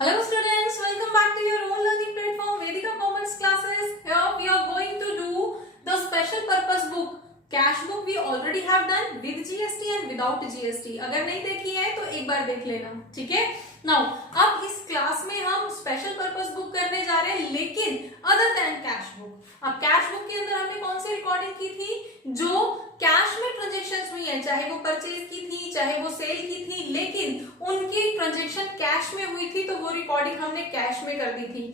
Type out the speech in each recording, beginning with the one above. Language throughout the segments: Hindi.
Hello students, welcome back to your own learning platform Vedika Commerce classes. Here we are going to do the special purpose book. Cash book we already have done with GST and without GST. अगर नहीं देखी है तो एक बार देख लेना, ठीक है. नाउ अब इस क्लास में हम स्पेशल पर्पस बुक करने जा रहे हैं, लेकिन अदर देन कैश बुक. अब कैश बुक के अंदर हमने कौन सी रिकॉर्डिंग की थी? जो कैश में ट्रांजेक्शन्स हुई है, चाहे वो परचेज की थी चाहे वो सेल की थी, लेकिन उनकी ट्रांजेक्शन कैश में हुई थी तो वो रिकॉर्डिंग हमने कैश में कर दी थी.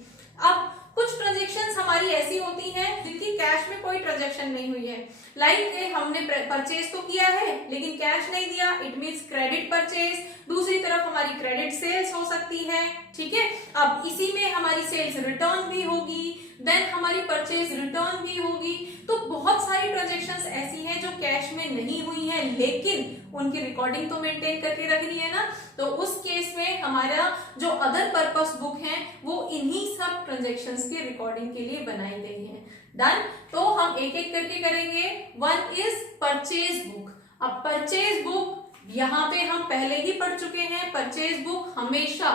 अब कुछ ट्रांजेक्शन्स हमारी ऐसी होती हैं जिनकी कैश में कोई ट्रांजेक्शन नहीं हुई है. लाइक हमने परचेज तो किया है लेकिन कैश नहीं दिया, इट मींस क्रेडिट परचेज. दूसरी तरफ हमारी क्रेडिट सेल्स हो सकती है, ठीक है. अब इसी में हमारी सेल्स रिटर्न भी होगी, देन हमारी परचेज रिटर्न भी होगी. तो बहुत सारी ट्रांजेक्शन्स ऐसी हैं जो कैश में नहीं हुई है लेकिन उनकी रिकॉर्डिंग तो मेंटेन करके रखनी है ना. तो उस केस में हमारा जो अदर पर्पस बुक है वो इन्हीं सब ट्रांजेक्शन्स की रिकॉर्डिंग के लिए बनाई गई है. डन. तो हम एक एक करके करेंगे. One is purchase book. अब परचेज बुक यहाँ पे हम पहले ही पढ़ चुके हैं. परचेज बुक हमेशा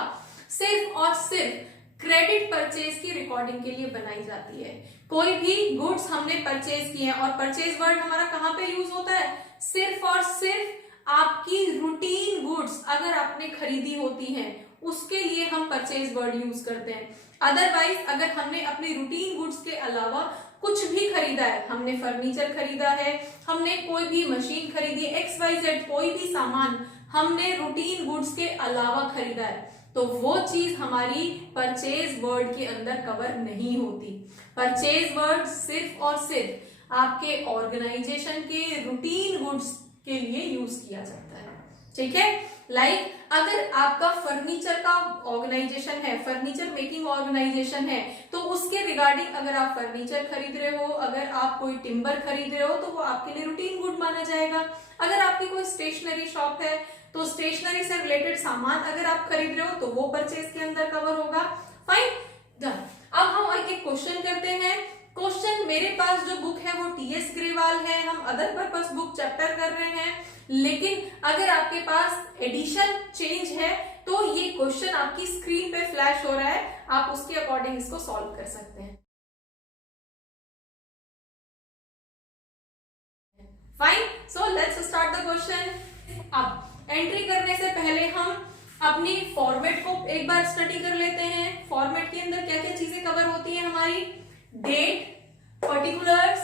सिर्फ और सिर्फ क्रेडिट परचेज की रिकॉर्डिंग के लिए बनाई जाती है. कोई भी गुड्स हमने परचेज किए हैं, और परचेज वर्ड हमारा कहाँ पे यूज होता है? सिर्फ और सिर्फ आपकी रूटीन गुड्स अगर आपने खरीदी होती हैं उसके लिए हम परचेज वर्ड यूज करते हैं. अदरवाइज अगर हमने अपनी रूटीन गुड्स के अलावा कुछ भी खरीदा है, हमने फर्नीचर खरीदा है, हमने कोई भी मशीन खरीदी, XYZ कोई भी सामान हमने रूटीन गुड्स के अलावा खरीदा है, तो वो चीज हमारी परचेज वर्ड के अंदर कवर नहीं होती. परचेज वर्ड सिर्फ और सिर्फ आपके ऑर्गेनाइजेशन के रूटीन गुड्स के लिए यूज किया जाता है, ठीक है. लाइक अगर आपका फर्नीचर का ऑर्गेनाइजेशन है, फर्नीचर मेकिंग ऑर्गेनाइजेशन है, तो उसके रिगार्डिंग अगर आप फर्नीचर खरीद रहे हो, अगर आप कोई टिम्बर खरीद रहे हो तो वो आपके लिए रूटीन गुड माना जाएगा. अगर आपकी कोई स्टेशनरी शॉप है तो स्टेशनरी से रिलेटेड सामान अगर आप खरीद रहे हो तो वो परचेज के अंदर कवर होगा. फाइन. डन. अब हम एक क्वेश्चन करते हैं. क्वेश्चन मेरे पास जो बुक है वो TS ग्रेवाल है. हम अदर पर्पस बुक चैप्टर कर रहे हैं, लेकिन अगर आपके पास एडिशन चेंज है तो ये क्वेश्चन आपकी स्क्रीन पे फ्लैश हो रहा है, आप उसके अकॉर्डिंग इसको सॉल्व कर सकते हैं. Fine. So let's start the question. अब एंट्री करने से पहले हम अपनी फॉर्मेट को एक बार स्टडी कर लेते हैं. फॉर्मेट के अंदर क्या क्या चीजें कवर होती है हमारी? Date, particulars,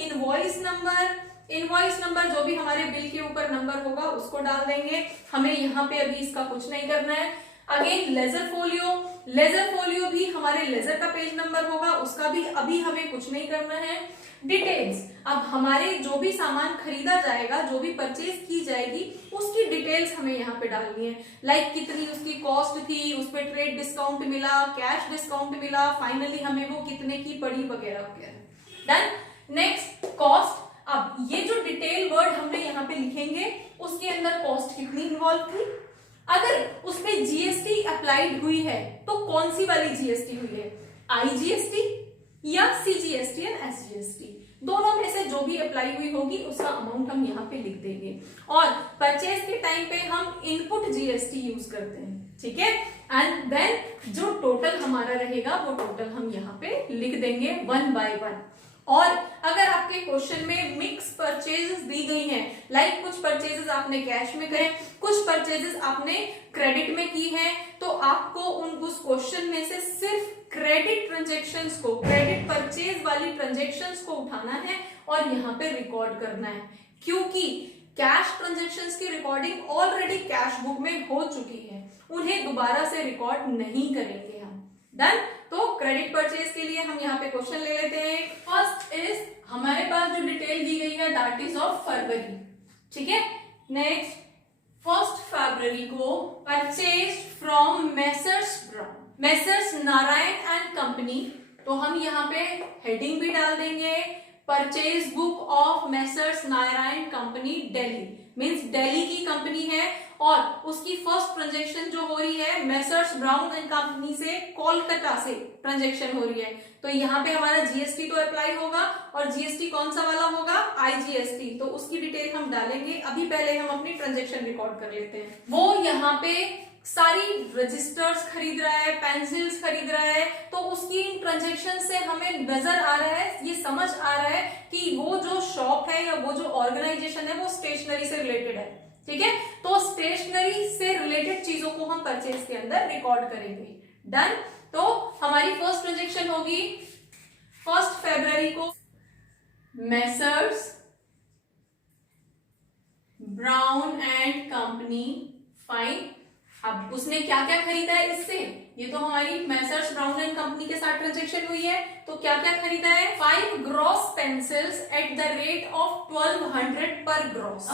invoice number. Invoice number जो भी हमारे बिल के ऊपर नंबर होगा उसको डाल देंगे. हमें यहाँ पे अभी इसका कुछ नहीं करना है. Again ledger folio. Ledger folio भी हमारे लेजर का पेज नंबर होगा, उसका भी अभी हमें कुछ नहीं करना है. डिटेल्स. अब हमारे जो भी सामान खरीदा जाएगा, जो भी परचेज की जाएगी, उसकी डिटेल्स हमें यहाँ पे डालनी है. लाइक कितनी उसकी कॉस्ट थी, उस पर ट्रेड डिस्काउंट मिला, कैश डिस्काउंट मिला, फाइनली हमें वो कितने की पड़ी, वगैरह वगैरह. डन. Next cost. अब ये जो डिटेल वर्ड हमने यहाँ पे लिखेंगे उसके अंदर कॉस्ट कितनी इन्वॉल्व थी, अगर उसमें जीएसटी अप्लाइड हुई है तो कौन सी वाली जीएसटी हुई है? IGST या CGST एंड SGST. दोनों में से जो भी अप्लाई हुई होगी उसका अमाउंट हम यहाँ पे लिख देंगे. और परचेज के टाइम पे हम इनपुट जीएसटी यूज करते हैं, ठीक है. एंड देन जो टोटल हमारा रहेगा वो टोटल हम यहाँ पे लिख देंगे वन बाय वन. और अगर आपके क्वेश्चन में मिक्स परचेजेस दी गई हैं, लाइक कुछ परचेजेस आपने कैश में करे, कुछ परचेजेस आपने क्रेडिट में की हैं, तो आपको उस क्वेश्चन में से सिर्फ क्रेडिट ट्रांजेक्शन्स को, क्रेडिट परचेज वाली ट्रांजेक्शन्स को उठाना है और यहाँ पे रिकॉर्ड करना है, क्योंकि कैश ट्रांजेक्शन्स की रिकॉर्डिंग ऑलरेडी कैश बुक में हो चुकी है, उन्हें दोबारा से रिकॉर्ड नहीं करेंगे हम. डन. तो क्रेडिट परचेज के लिए हम यहाँ पे क्वेश्चन ले लेते हैं. फर्स्ट इज हमारे पास जो डिटेल दी गई है दैट इज ऑफ फरवरी, ठीक है. नेक्स्ट 1 फरवरी को purchase from messrs Narayan and company. तो हम यहाँ पे हेडिंग भी डाल देंगे, purchase book of messrs Narayan company Delhi. Means Delhi की कंपनी है और उसकी फर्स्ट ट्रांजेक्शन जो हो रही है मेसर्स ब्राउन एंड कंपनी से कोलकाता से ट्रांजेक्शन हो रही है. तो यहाँ पे हमारा जीएसटी तो अप्लाई होगा, और जीएसटी कौन सा वाला होगा? IGST. तो उसकी डिटेल हम डालेंगे. अभी पहले हम अपनी ट्रांजेक्शन रिकॉर्ड कर लेते हैं. वो यहाँ पे सारी रजिस्टर्स खरीद रहा है, पेंसिल्स खरीद रहा है, तो उसकी इन ट्रांजेक्शन से हमें नजर आ रहा है, ये समझ आ रहा है कि वो जो शॉप है या वो जो ऑर्गेनाइजेशन है वो स्टेशनरी से रिलेटेड है। ठीक है, तो स्टेशनरी से रिलेटेड चीजों को हम परचेज के अंदर रिकॉर्ड करेंगे। डन। तो हमारी फर्स्ट ट्रांजेक्शन होगी 1 फरवरी को, messrs brown and company. Fine. अब उसने क्या क्या खरीदा है इससे, ये तो हमारी मेसर्स ब्राउन एंड कंपनी के साथ ट्रांजेक्शन हुई है, तो क्या क्या खरीदा है, 5 gross pencils eight the rate of 1200 पर gross.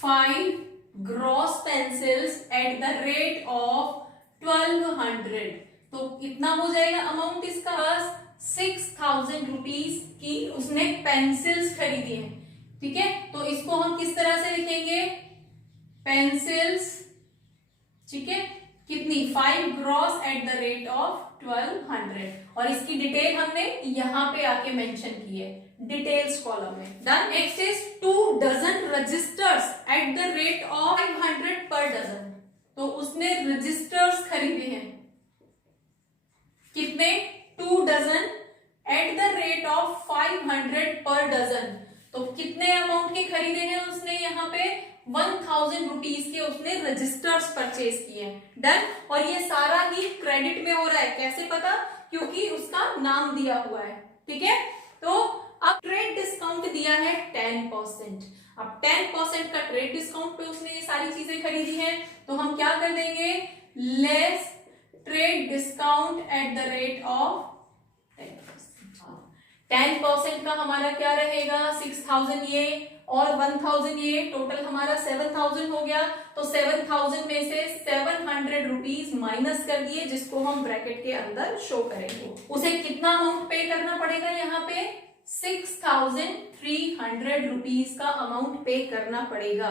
5 gross pencils eight the rate of 1200, तो इतना हो जाएगा अमाउंट इसका, 6000 रुपीज की उसने पेंसिल्स खरीदी है। ठीक है, तो इसको हम किस तरह से लिखेंगे, पेंसिल्स, ठीक है, कितनी, 5 gross eight the rate of 1200, और इसकी डिटेल हमने यहां पे आके मेंशन की है डिटेल्स कॉलम में। Done. Next is 2 dozen registers at the rate of 500 per dozen, तो उसने रजिस्टर्स खरीदे हैं, कितने, 2 dozen at the rate of 500 per dozen, तो कितने अमाउंट के खरीदे हैं उसने, यहाँ पे 1000 रुपीज के उसने रजिस्टर्स परचेज किए हैं। डन। और ये सारा ही क्रेडिट में हो रहा है, कैसे पता, क्योंकि उसका नाम दिया हुआ है। ठीक है, तो अब ट्रेड डिस्काउंट दिया है 10%। अब 10% का ट्रेड डिस्काउंट पे उसने ये सारी चीजें खरीदी हैं, तो हम क्या कर देंगे, less trade discount at the rate of 10% का हमारा क्या रहेगा, 6000 ये और 1000 ये, टोटल हमारा 7000 हो गया। तो 7000 में से 700 रुपीज माइनस कर दिए, जिसको हम ब्रैकेट के अंदर शो करेंगे। उसे कितना अमाउंट पे करना पड़ेगा, यहाँ पे 6300 रुपीज का अमाउंट पे करना पड़ेगा।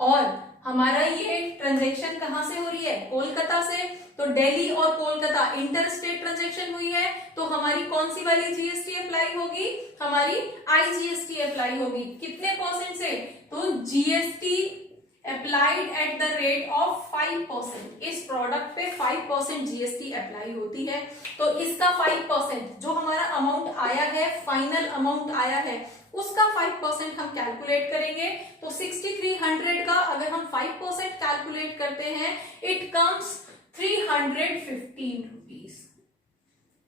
और हमारा ये ट्रांजेक्शन कहां से हो रही है, कोलकाता से, तो दिल्ली और कोलकाता इंटर स्टेट ट्रांजेक्शन हुई है, तो हमारी कौन सी वाली जीएसटी अप्लाई होगी, हमारी आईजीएसटी अप्लाई होगी। कितने परसेंट से, तो GST applied at the rate of 5%। इस प्रोडक्ट पे 5% जीएसटी अप्लाई होती है, तो इसका 5% जो हमारा अमाउंट आया है, फाइनल अमाउंट आया है, उसका 5% हम कैलकुलेट करेंगे। तो 6300 का अगर हम 5% कैलकुलेट करते हैं, इट कम्स 315 रुपीज।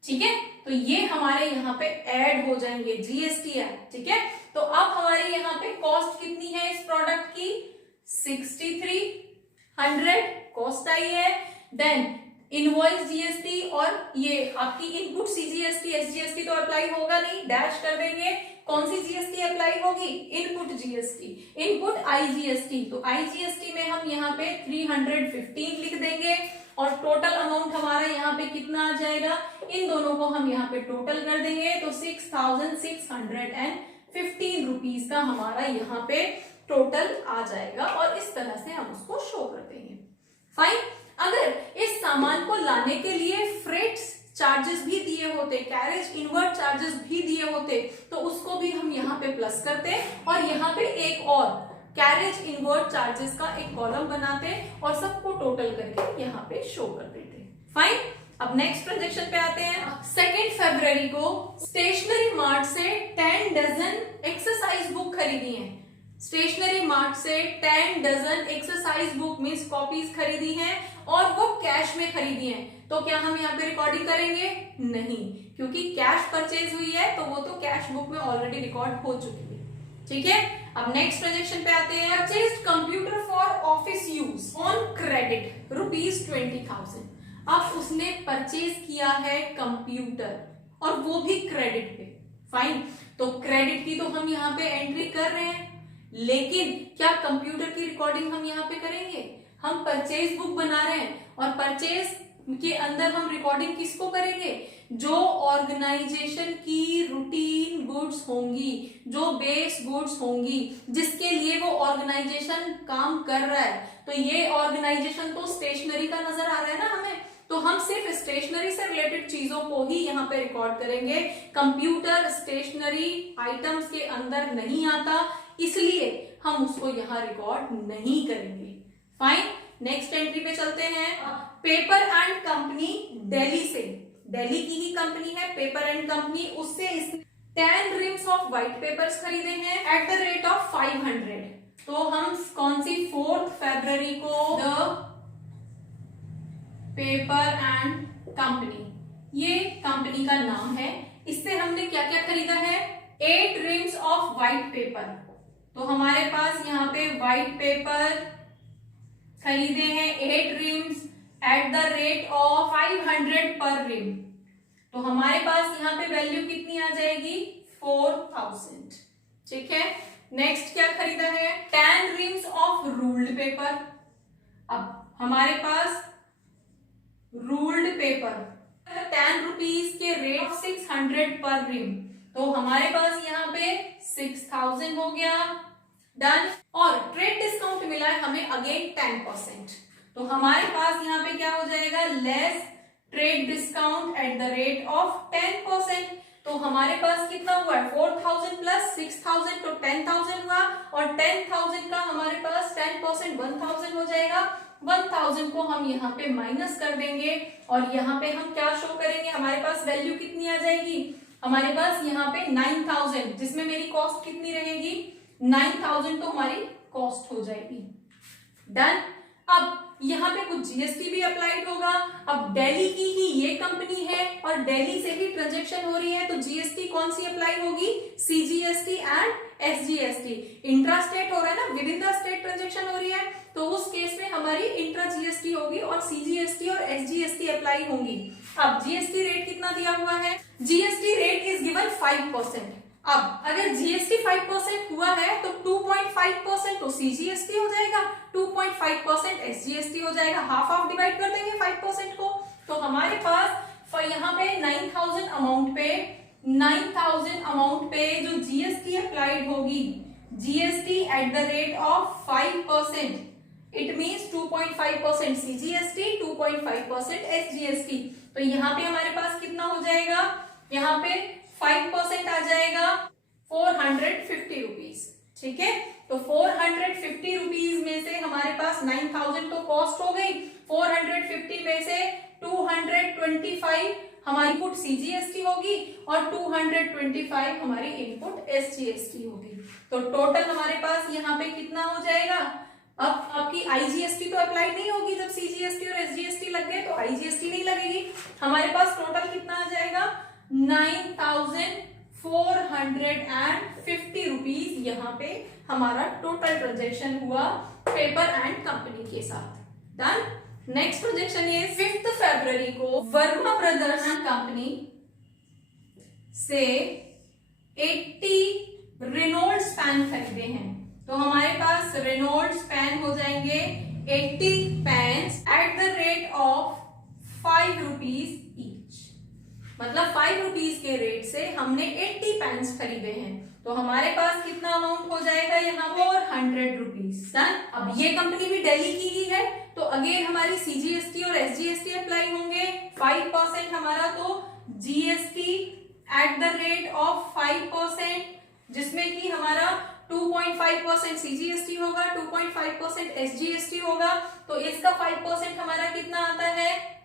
ठीक है, तो ये हमारे यहाँ पे ऐड हो जाएंगे, जीएसटी है। ठीक है, तो अब हमारे यहाँ पे कॉस्ट कितनी है इस प्रोडक्ट की, 6300 कॉस्ट आई है। देन इनवॉइस जीएसटी और ये आपकी इनपुट सीजीएसटी, एसजीएसटी तो अप्लाई होगा नहीं, डैश कर देंगे। कौन सी जीएसटी अप्लाई होगी, इनपुट जीएसटी, इनपुट आईजीएसटी। तो आईजीएसटी में हम यहाँ पे 315 लिख देंगे, और टोटल अमाउंट हमारा यहाँ पे कितना आ जाएगा, इन दोनों को हम यहाँ पे टोटल कर देंगे, तो 6615 रुपीज का हमारा यहाँ पे टोटल आ जाएगा, और इस तरह से हम उसको शो कर देंगे। फाइन। अगर इस सामान को लाने के लिए फ्रेट चार्जेस भी दिए होते, कैरेज इनवर्ट चार्जेस भी दिए होते, तो उसको भी हम यहाँ पे प्लस करते, और यहाँ पे एक और कैरेज इनवर्ट चार्जेस का एक कॉलम बनाते, और सबको टोटल करके यहाँ पे शो कर देते। फाइन। अब नेक्स्ट ट्रांजेक्शन पे आते हैं। 2 फरवरी को स्टेशनरी मार्ट से 10 डजन एक्सरसाइज बुक खरीदी है। स्टेशनरी मार्ट से 10 dozen exercise book means copies खरीदी हैं, और वो कैश में खरीदी हैं। तो क्या हम यहाँ पे रिकॉर्डिंग करेंगे, नहीं, क्योंकि कैश परचेज हुई है, तो वो तो कैश बुक में ऑलरेडी रिकॉर्ड हो चुकी है। ठीक है, अब नेक्स्ट ट्रांजेक्शन पे आते हैं। Purchased computer for office use on credit ₹20,000। अब उसने परचेज किया है कंप्यूटर, और वो भी क्रेडिट पे। फाइन, तो क्रेडिट की तो हम यहाँ पे एंट्री कर रहे हैं, लेकिन क्या कंप्यूटर की रिकॉर्डिंग हम यहाँ पे करेंगे, हम परचेज बुक बना रहे हैं, और परचेज के अंदर हम रिकॉर्डिंग किसको करेंगे, जो ऑर्गेनाइजेशन की रूटीन गुड्स होंगी, जो बेस गुड्स होंगी, जिसके लिए वो ऑर्गेनाइजेशन काम कर रहा है। तो ये ऑर्गेनाइजेशन तो स्टेशनरी का नजर आ रहा है ना हमें, तो हम सिर्फ स्टेशनरी से रिलेटेड चीजों को ही यहाँ पे रिकॉर्ड करेंगे। कंप्यूटर स्टेशनरी आइटम्स के अंदर नहीं आता, इसलिए हम उसको यहाँ रिकॉर्ड नहीं करेंगे। फाइन। नेक्स्ट एंट्री पे चलते हैं। पेपर एंड कंपनी दिल्ली से, दिल्ली की ही कंपनी है पेपर एंड कंपनी, उससे इसने 10 रिम्स ऑफ व्हाइट पेपर्स खरीदे हैं एट द रेट ऑफ 500। तो हम कौन सी 4 फरवरी को द पेपर एंड कंपनी, ये कंपनी का नाम है, इससे हमने क्या क्या खरीदा है, 8 रिम्स ऑफ व्हाइट पेपर। तो हमारे पास यहाँ पे व्हाइट पेपर खरीदे हैं 8 RIMS eight the rate of 500 पर रिम। तो हमारे पास यहाँ पे वैल्यू कितनी आ जाएगी, 4000। ठीक है, नेक्स्ट क्या खरीदा है, 10 रिम्स ऑफ रूल्ड पेपर। अब हमारे पास रूल्ड पेपर 10 रुपीज के रेट 600 पर रिम, तो हमारे पास यहाँ पे 6000 हो गया, डन। और ट्रेड डिस्काउंट मिला है हमें अगेन 10%, तो हमारे पास यहाँ पे क्या हो जाएगा, less trade discount at the rate of 10%। तो हमारे पास कितना हुआ है, 4000 प्लस 6000 तो 10000 हुआ, और 10000 का हमारे पास 10% 1000 हो जाएगा। 1000 को हम यहाँ पे माइनस कर देंगे और यहाँ पे हम क्या शो करेंगे, हमारे पास वैल्यू कितनी आ जाएगी, हमारे पास यहाँ पे 9000, जिसमें मेरी कॉस्ट कितनी रहेगी, 9000 तो हमारी कॉस्ट हो जाएगी, डन। अब यहाँ पे कुछ जीएसटी भी अप्लाइड होगा। अब दिल्ली की ही ये कंपनी है और दिल्ली से ही ट्रांजैक्शन हो रही है, तो जीएसटी कौन सी अप्लाई होगी, CGST and SGST. Intra state हो रहा है ना, with in the state transaction हो रही है, तो उस केस में हमारी इंट्रा जीएसटी होगी और सीजीएसटी और एसजीएसटी अप्लाई होंगी। अब जीएसटी रेट कितना दिया हुआ है, जीएसटी रेट इज गिवन 5%। अब अगर जीएसटी 5% हुआ है तो 2.5% तो सीजीएसटी हो जाएगा, 2.5% एसजीएसटी हो जाएगा, हाफ हाफ डिवाइड कर देंगे 5% को। तो हमारे पास यहाँ पे 9000 अमाउंट पे जो जीएसटी अप्लाइड होगी, GST at the rate of 5%, it means 2.5% CGST, 2.5% SGST. तो यहाँ पे हमारे पास कितना हो जाएगा, यहाँ पे 5% आ जाएगा 450 रुपीज। ठीक है, तो 450 रुपीज में से हमारे पास 9000 तो कॉस्ट हो गई, 450 में से 225 हमारी इनपुट सीजीएसटी होगी और 225 हमारी इनपुट एसजीएसटी होगी। तो टोटल हमारे पास यहाँ पे कितना हो जाएगा, अब आपकी आईजीएसटी तो अप्लाई नहीं होगी, जब सीजीएसटी और एसजीएसटी लग गए तो आईजीएसटी नहीं लगेगी। हमारे पास टोटल कितना आ जाएगा, 9450 रुपीज यहाँ पे हमारा टोटल ट्रांजेक्शन हुआ पेपर एंड कंपनी के साथ, डन। नेक्स्ट ट्रांजेक्शन ये 5 फरवरी को वर्मा ब्रदर्स एंड कंपनी से 80 रेनॉल्ड्स पेन खरीदे हैं। तो हमारे पास रेनॉल्ड्स पेन हो जाएंगे 80 pens at the rate of 5 rupees each, मतलब 5 रुपीज के रेट से हमने 80 पेन्स खरीदे हैं। तो हमारे पास कितना अमाउंट हो जाएगा यहाँ पे 400 रुपीज, डन। अब ये कंपनी भी दिल्ली की ही है, तो अगेन हमारी सीजीएसटी और एसजीएसटी अप्लाई होंगे, 5% हमारा, तो GST at the rate of 5%, जिसमें कि हमारा 2.5% सीजीएसटी होगा, 2.5% एसजीएसटी होगा, तो इसका 5% हमारा कितना आता है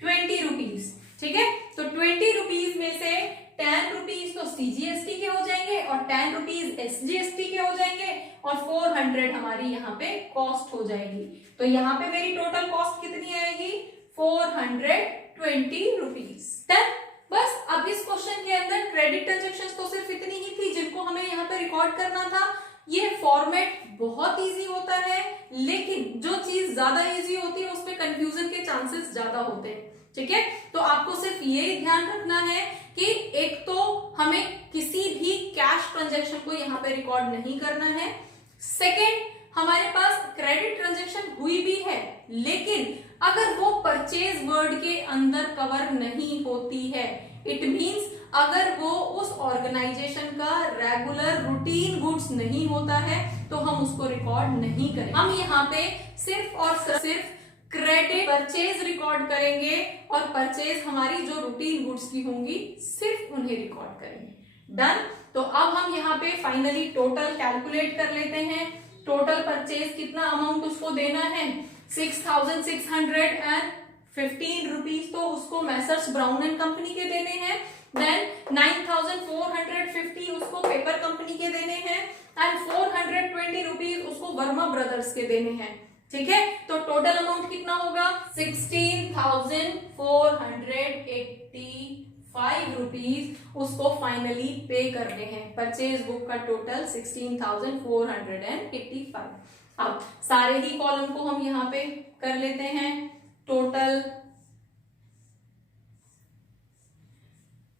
20 रुपीज। ठीक है, तो 20 रुपीज में से 10 रुपीज तो सीजीएसटी के हो जाएंगे और 10 रुपीज एसजीएसटी के हो जाएंगे और 400 हमारी यहाँ पे कॉस्ट हो जाएगी। तो यहाँ पे मेरी टोटल कॉस्ट कितनी आएगी 420 रुपीज, डन। बस अब इस क्वेश्चन के अंदर क्रेडिट ट्रांजैक्शंस तो सिर्फ इतनी ही थी जिनको हमें यहाँ पे रिकॉर्ड करना था। ये फॉर्मेट बहुत इजी होता है, लेकिन जो चीज ज्यादा इजी होती है उसमें कंफ्यूजन के चांसेस ज्यादा होते हैं। ठीक है, तो आपको सिर्फ ये ध्यान रखना है कि एक तो हमें किसी भी कैश ट्रांजैक्शन को यहाँ पे रिकॉर्ड नहीं करना है। सेकेंड, हमारे पास क्रेडिट ट्रांजैक्शन हुई भी है, लेकिन अगर वो परचेज वर्ड के अंदर कवर नहीं होती है, इट मींस अगर वो उस ऑर्गेनाइजेशन का रेगुलर रूटीन गुड्स नहीं होता है, तो हम उसको रिकॉर्ड नहीं करेंगे। हम यहाँ पे सिर्फ और सिर्फ क्रेडिट परचेज रिकॉर्ड करेंगे और परचेज हमारी जो रूटीन गुड्स की होंगी सिर्फ उन्हें रिकॉर्ड करेंगे, डन। तो अब हम यहाँ पे फाइनली टोटल कैलकुलेट कर लेते हैं। टोटल परचेज कितना अमाउंट उसको देना है 6,615 रुपीज, तो उसको मैसर्स ब्राउन एंड कंपनी के देने हैं। देन 9,450 उसको पेपर कंपनी के देने हैं एंड 420 रुपीज उसको वर्मा ब्रदर्स के देने हैं। ठीक है, तो टोटल अमाउंट कितना होगा 16,485 रुपीज उसको फाइनली पे करने हैं। परचेज बुक का टोटल 16,485। अब सारे ही कॉलम को हम यहाँ पे कर लेते हैं टोटल।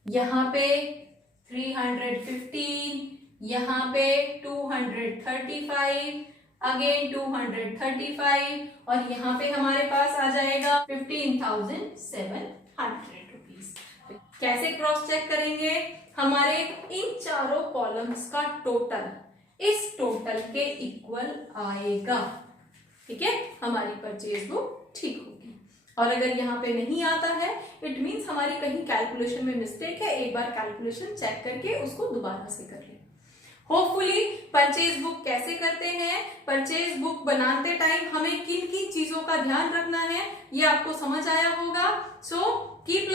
यहाँ पे 315, यहाँ पे 235, अगेन 235 और यहाँ पे हमारे पास आ जाएगा 15,700 रुपीज। कैसे क्रॉस चेक करेंगे? हमारे इन चारों कॉलम्स का टोटल इस टोटल के इक्वल आएगा। ठीक है, हमारी परचेज बुक ठीक होगी। और अगर यहाँ पे नहीं आता है इट मीन्स हमारी कहीं कैलकुलेशन में मिस्टेक है। एक बार कैलकुलेशन चेक करके उसको दोबारा से कर लें। होपफुली परचेज बुक कैसे करते हैं, परचेज बुक बनाते टाइम हमें किन किन चीजों का ध्यान रखना है ये आपको समझ आया होगा। So keep